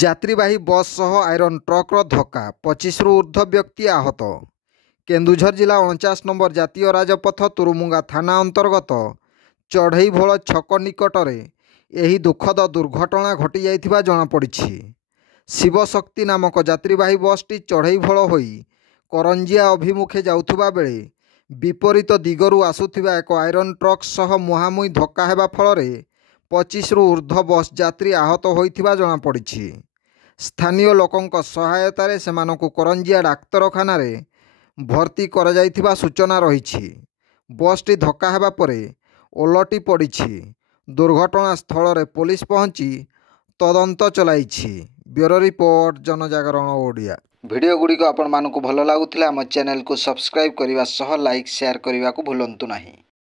ଯାତ୍ରୀବାହୀ ବସ୍ ସହ ଆଇରନ୍ ଟ୍ରକ୍ର ଧକ୍କା, 25ରୁ ଊର୍ଦ୍ଧ୍ୱ ବ୍ୟକ୍ତି ଆହତ। କେନ୍ଦୁଝର ଜିଲ୍ଲା 49 ନମ୍ବର ଜାତୀୟ ରାଜପଥ ତୁରୁମୁଙ୍ଗା ଥାନା ଅନ୍ତର୍ଗତ ଚଢ଼େଇଭୋଳ ଛକ ନିକଟରେ ଏହି ଦୁଃଖଦ ଦୁର୍ଘଟଣା ଘଟିଯାଇଥିବା ଜଣାପଡ଼ିଛି। ଶିବଶକ୍ତି ନାମକ ଯାତ୍ରୀବାହୀ ବସ୍ଟି ଚଢ଼େଇଭୋଳ ହୋଇ କରଞ୍ଜିଆ ଅଭିମୁଖେ ଯାଉଥିବା ବେଳେ ବିପରୀତ ଦିଗରୁ ଆସୁଥିବା ଏକ ଆଇରନ୍ ଟ୍ରକ୍ ସହ ମୁହାଁମୁହିଁ ଧକ୍କା ହେବା ଫଳରେ 25ରୁ ଊର୍ଦ୍ଧ୍ୱ ବସ୍ ଯାତ୍ରୀ ଆହତ ହୋଇଥିବା ଜଣାପଡ଼ିଛି। ସ୍ଥାନୀୟ ଲୋକଙ୍କ ସହାୟତାରେ ସେମାନଙ୍କୁ କରଞ୍ଜିଆ ଡାକ୍ତରଖାନାରେ ଭର୍ତ୍ତି କରାଯାଇଥିବା ସୂଚନା ରହିଛି। ବସ୍ଟି ଧକ୍କା ହେବା ପରେ ଓଲଟି ପଡ଼ିଛି। ଦୁର୍ଘଟଣା ସ୍ଥଳରେ ପୋଲିସ ପହଞ୍ଚି ତଦନ୍ତ ଚଳାଇଛି। ବ୍ୟୁରୋ ରିପୋର୍ଟ, ଜନଜାଗରଣ ଓଡ଼ିଆ। ଭିଡ଼ିଓ ଗୁଡ଼ିକ ଆପଣମାନଙ୍କୁ ଭଲ ଲାଗୁଥିଲେ ଆମ ଚ୍ୟାନେଲକୁ ସବସ୍କ୍ରାଇବ୍ କରିବା ସହ ଲାଇକ୍ ସେୟାର କରିବାକୁ ଭୁଲନ୍ତୁ ନାହିଁ।